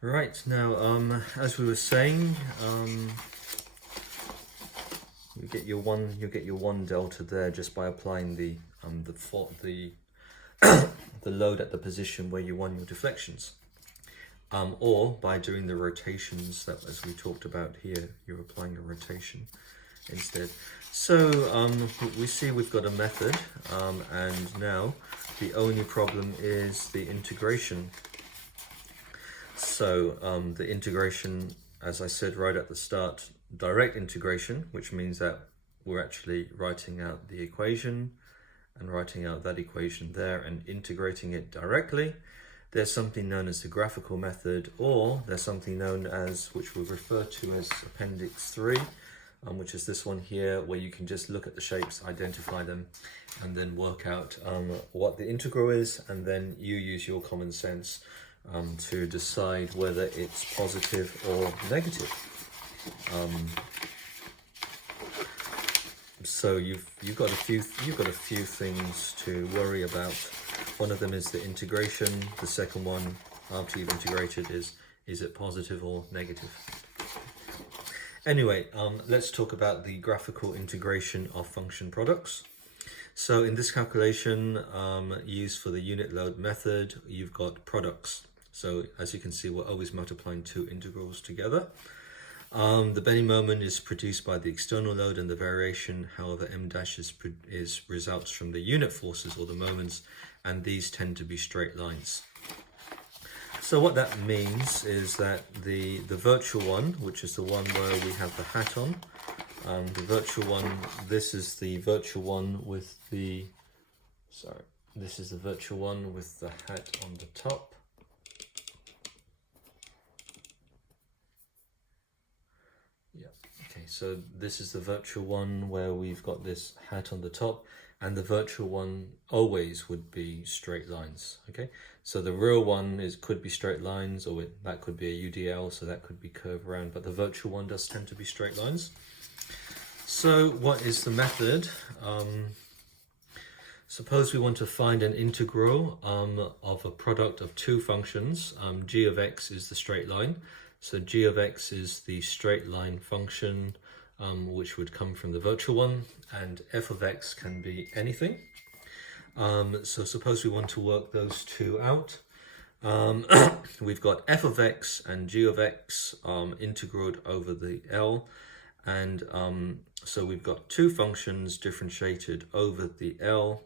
Right, now, as we were saying, you get your one delta there just by applying the the load at the position where you want your deflections, or by doing the rotations that, as we talked about here, you're applying a rotation instead. So we see we've got a method, and now the only problem is the integration. So the integration, as I said right at the start, direct integration, which means that we're actually writing out the equation and writing out that equation there and integrating it directly. There's something known as the graphical method, or there's something known as, which we'll refer to as Appendix 3, which is this one here, where you can just look at the shapes, identify them, and then work out what the integral is, and then you use your common sense to decide whether it's positive or negative. So you've got a few things to worry about. One of them is the integration. The second one, after you've integrated, is it positive or negative? Anyway, let's talk about the graphical integration of function products. So in this calculation, used for the unit load method, you've got products. So as you can see, we're always multiplying two integrals together. The bending moment is produced by the external load, and the variation, however, m dash is results from the unit forces or the moments, and these tend to be straight lines. So what that means is that the virtual one, which is the one where we have the hat on, the virtual one, this is the virtual one with the, this is the virtual one with the hat on the top. Okay, so this is the virtual one where we've got this hat on the top, and the virtual one always would be straight lines. Okay, so the real one could be straight lines, or that could be a UDL, so that could be curved around, but the virtual one does tend to be straight lines. So what is the method? Suppose we want to find an integral of a product of two functions. G of x is the straight line. So g of x is the straight line function, which would come from the virtual one, and f of x can be anything. So suppose we want to work those two out. We've got f of x and g of x integrated over the L, and so we've got two functions differentiated over the L.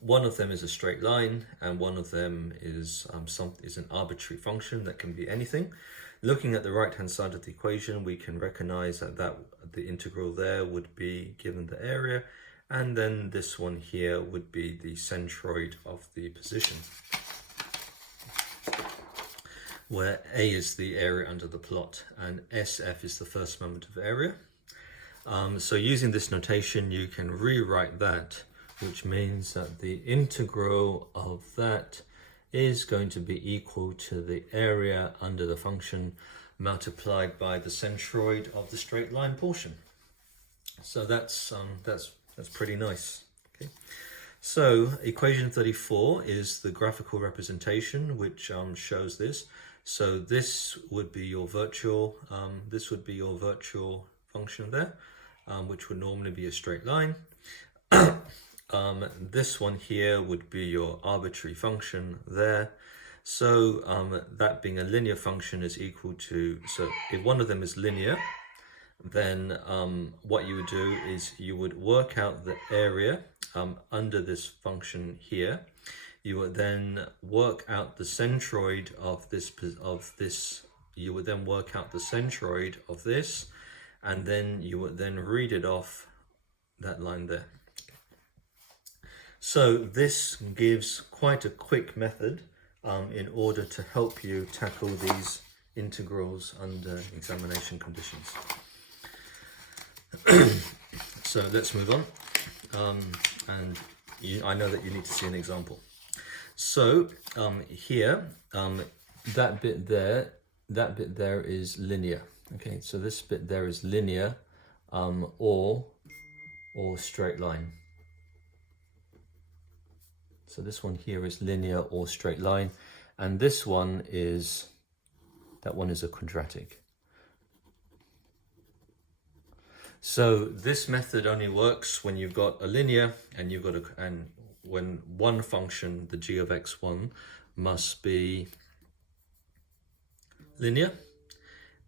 One of them is a straight line, and one of them is an arbitrary function that can be anything. Looking at the right hand side of the equation, we can recognize that the integral there would be given the area, and then this one here would be the centroid of the position, where A is the area under the plot and SF is the first moment of area. So using this notation, you can rewrite that, which means that the integral of that is going to be equal to the area under the function multiplied by the centroid of the straight line portion. So that's pretty nice. Okay. So equation 34 is the graphical representation which shows this. So this would be your virtual function there, which would normally be a straight line. This one here would be your arbitrary function there. So that being a linear function is equal to, so if one of them is linear, then what you would do is you would work out the area under this function here. You would then work out the centroid of this, you would then work out the centroid of this, and then you would then read it off that line there. So this gives quite a quick method in order to help you tackle these integrals under examination conditions. So let's move on. And I know that you need to see an example. So here, that bit there is linear. Okay, so this bit there is linear or straight line. So this one here is linear or straight line, and this one is That one is a quadratic. So this method only works when you've got a linear and you've got and when one function, the g of x1, must be linear,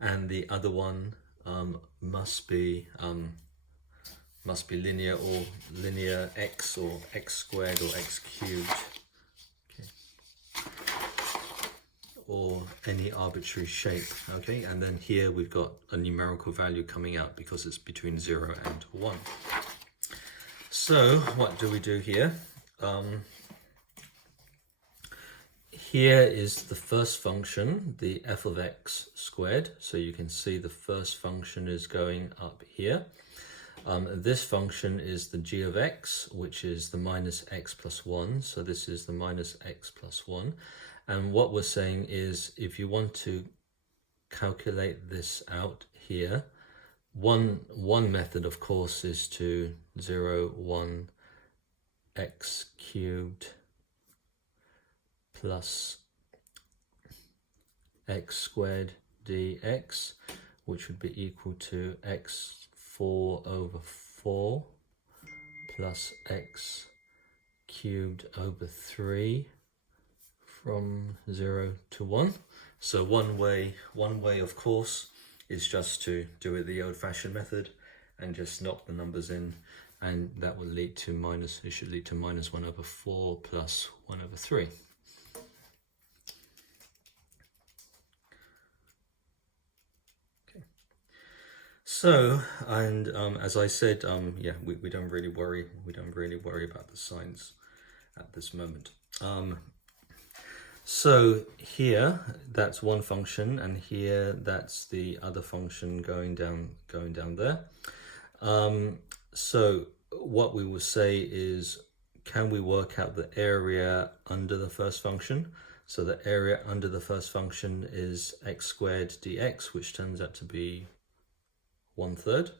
and the other one must be linear, or linear x, or x squared, or x cubed, okay, or any arbitrary shape. Okay, and then here we've got a numerical value coming out because it's between 0 and 1. So what do we do here? Here is the first function, the f of x squared. So you can see the first function is going up here. This function is the g of x, which is the minus x plus 1. So this is the minus x plus 1. And what we're saying is, if you want to calculate this out here, one method, of course, is to 0, 1, x cubed plus x squared dx, which would be equal to x4 over 4 plus x cubed over 3 from 0 to 1. So one way of course is just to do it the old-fashioned method and just knock the numbers in, and that will lead to it should lead to minus 1 over 4 plus 1 over 3. So, and as I said, yeah, we don't really worry about the signs at this moment. So here that's one function, and here that's the other function going down there. So what we will say is, can we work out the area under the first function? So the area under the first function is x squared dx, which turns out to be 1/3.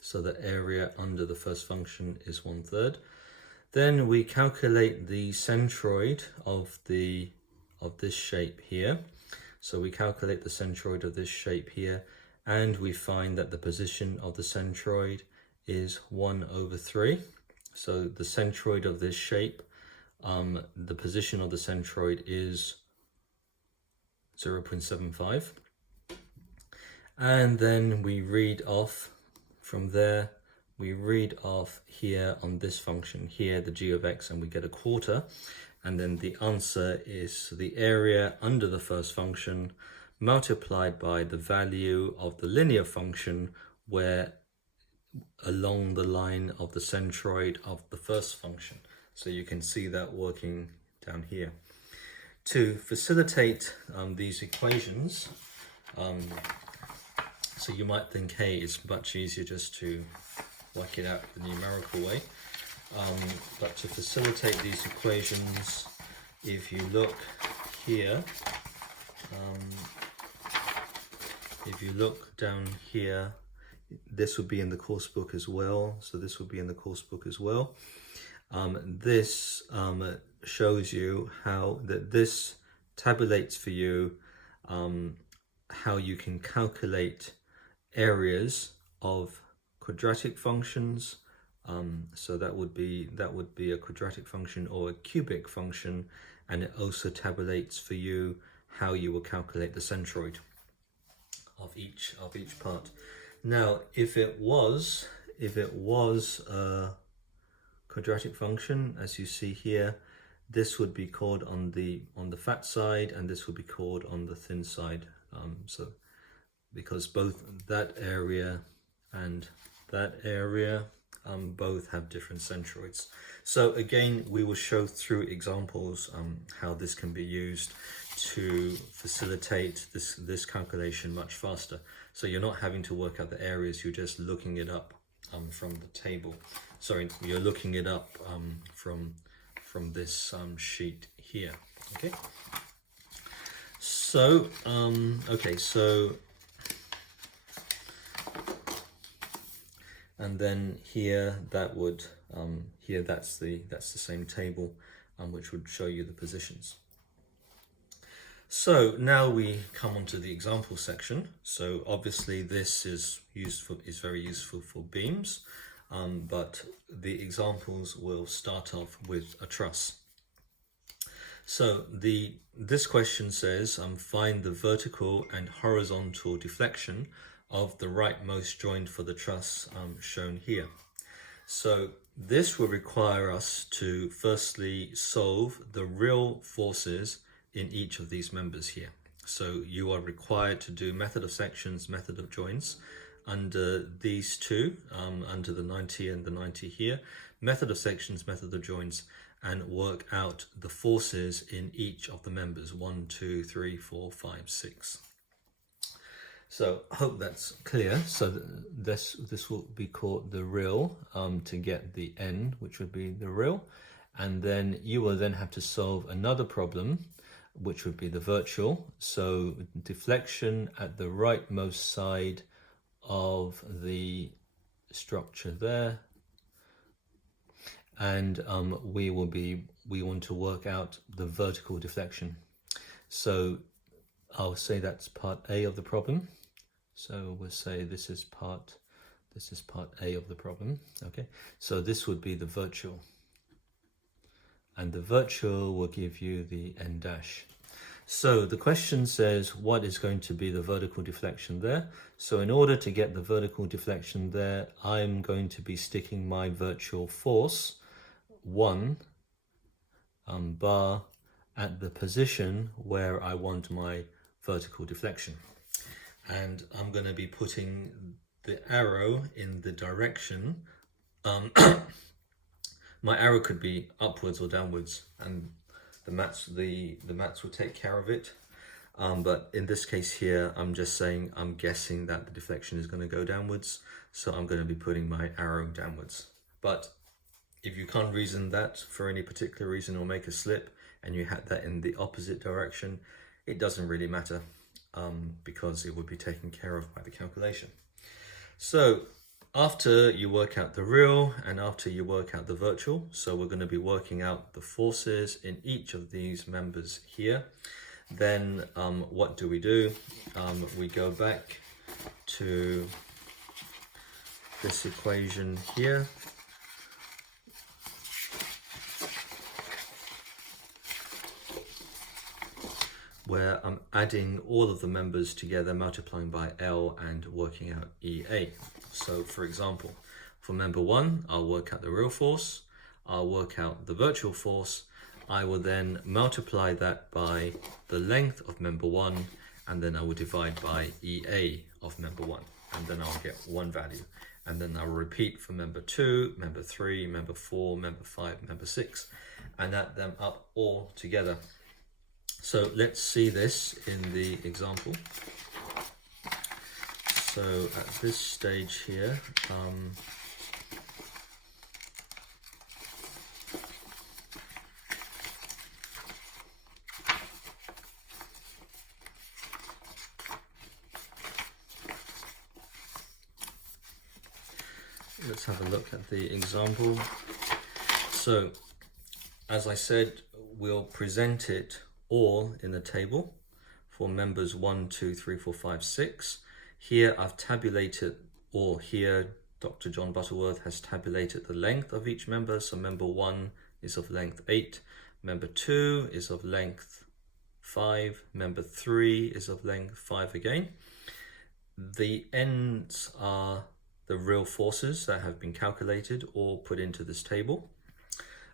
So the area under the first function is 1/3. Then we calculate the centroid of this shape here. So we calculate the centroid of this shape here, and we find that the position of the centroid is 1/3. So the centroid of this shape, the position of the centroid is 0.75. And then we read off from there, we read off here on this function here, the g of x, and we get 1/4. And then the answer is the area under the first function multiplied by the value of the linear function where along the line of the centroid of the first function. So you can see that working down here. To facilitate these equations, so you might think, hey, it's much easier just to work it out the numerical way. But to facilitate these equations, if you look here, if you look down here, this will be in the course book as well. So this will be in the course book as well. This shows you how this tabulates for you how you can calculate areas of quadratic functions. So that would be a quadratic function or a cubic function, and it also tabulates for you how you will calculate the centroid of each part. Now, if it was a quadratic function, as you see here, this would be called on the fat side, and this would be called on the thin side. So because both that area and that area both have different centroids. So again, we will show through examples how this can be used to facilitate this calculation much faster. So you're not having to work out the areas, you're just looking it up from the table. Sorry, you're looking it up from this sheet here. Okay. So okay, so and then here that would here that's the same table which would show you the positions. So now we come on to the example section. So obviously this is very useful for beams, but the examples will start off with a truss. So this question says, find the vertical and horizontal deflection of the rightmost joint for the truss shown here. So this will require us to firstly solve the real forces in each of these members here. So you are required to do method of sections, method of joints under these two, under the 90 and the 90 here, method of sections, method of joints, and work out the forces in each of the members, 1, 2, 3, 4, 5, 6. So I hope that's clear. So this will be called the real to get the n, which would be the real. And then you will then have to solve another problem, which would be the virtual. So deflection at the rightmost side of the structure there. And we want to work out the vertical deflection. So I'll say that's part A of the problem. So we'll say this is part A of the problem. Okay, so this would be the virtual. And the virtual will give you the n dash. So the question says, what is going to be the vertical deflection there? So in order to get the vertical deflection there, I'm going to be sticking my virtual force 1 bar at the position where I want my vertical deflection. And I'm going to be putting the arrow in the direction. My arrow could be upwards or downwards, and the mats will take care of it. But in this case here, I'm just saying I'm guessing that the deflection is going to go downwards, so I'm going to be putting my arrow downwards. But if you can't reason that for any particular reason or make a slip and you had that in the opposite direction, it doesn't really matter because it would be taken care of by the calculation. So after you work out the real and after you work out the virtual, so we're going to be working out the forces in each of these members here, then what do? We go back to this equation here. Where I'm adding all of the members together, multiplying by L and working out EA. So for example, for member 1, I'll work out the real force, I'll work out the virtual force, I will then multiply that by the length of member 1, and then I will divide by EA of member 1, and then I'll get one value. And then I'll repeat for member 2, member 3, member 4, member 5, member 6, and add them up all together. So let's see this in the example. So at this stage here, let's have a look at the example. So as I said, we'll present it all in the table for members 1, 2, 3, 4, 5, 6. Here I've tabulated, or here Dr. John Butterworth has tabulated the length of each member. So member 1 is of length 8, member 2 is of length 5, member 3 is of length 5 again. The ends are the real forces that have been calculated or put into this table.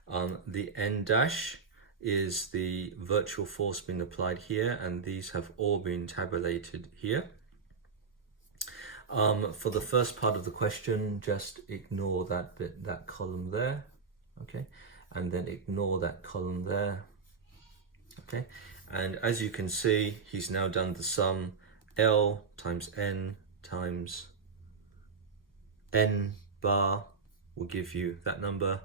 The n dash is the virtual force being applied here, and these have all been tabulated here. For the first part of the question, just ignore that column there, okay, and then ignore that column there, okay. And as you can see, he's now done the sum L times N times N bar will give you that number,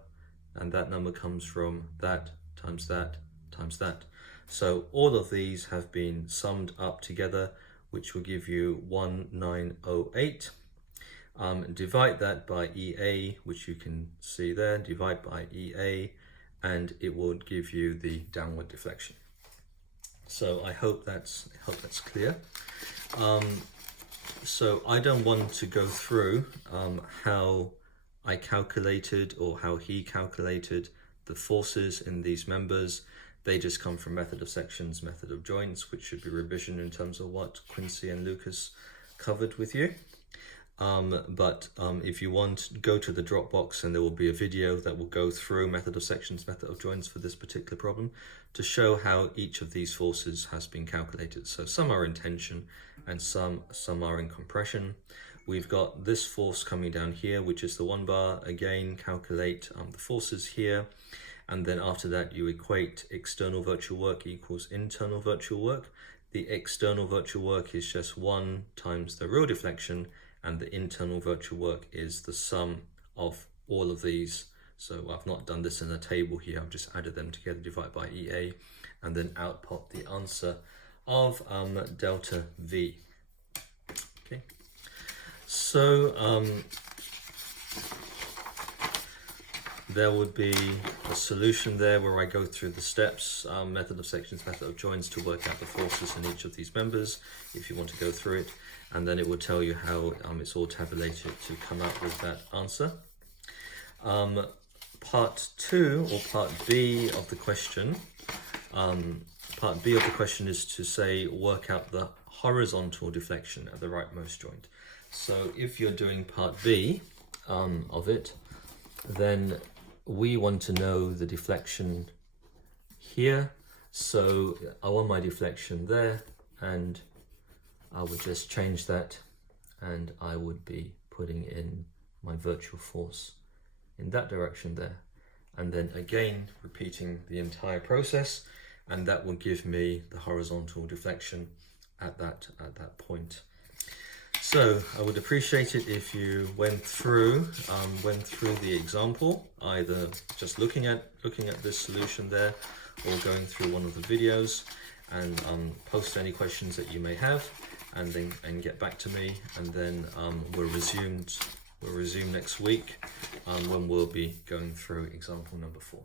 and that number comes from that times that times that. So all of these have been summed up together, which will give you 1908. Divide that by EA, which you can see there, divide by EA, and it will give you the downward deflection. So I hope that's clear. So I don't want to go through how I calculated or how he calculated the forces in these members. They just come from method of sections, method of joints, which should be revision in terms of what Quincy and Lucas covered with you. But if you want, go to the Dropbox and there will be a video that will go through method of sections, method of joints for this particular problem to show how each of these forces has been calculated. So some are in tension and some are in compression. We've got this force coming down here, which is the 1 bar. Again, calculate the forces here. And then after that, you equate external virtual work equals internal virtual work. The external virtual work is just 1 times the real deflection, and the internal virtual work is the sum of all of these. So I've not done this in a table here, I've just added them together, divide by EA, and then output the answer of delta V. Okay, so there would be a solution there where I go through the steps, method of sections, method of joints, to work out the forces in each of these members, if you want to go through it, and then it will tell you how it's all tabulated to come up with that answer. Part 2, or part B of the question, is to say work out the horizontal deflection at the rightmost joint. So if you're doing part B of it, then we want to know the deflection here. So I want my deflection there, and I would just change that, and I would be putting in my virtual force in that direction there, and then again repeating the entire process, and that will give me the horizontal deflection at that point. So I would appreciate it if you went through the example, either just looking at this solution there, or going through one of the videos, and post any questions that you may have, and get back to me, and then we'll resume next week when we'll be going through example number 4.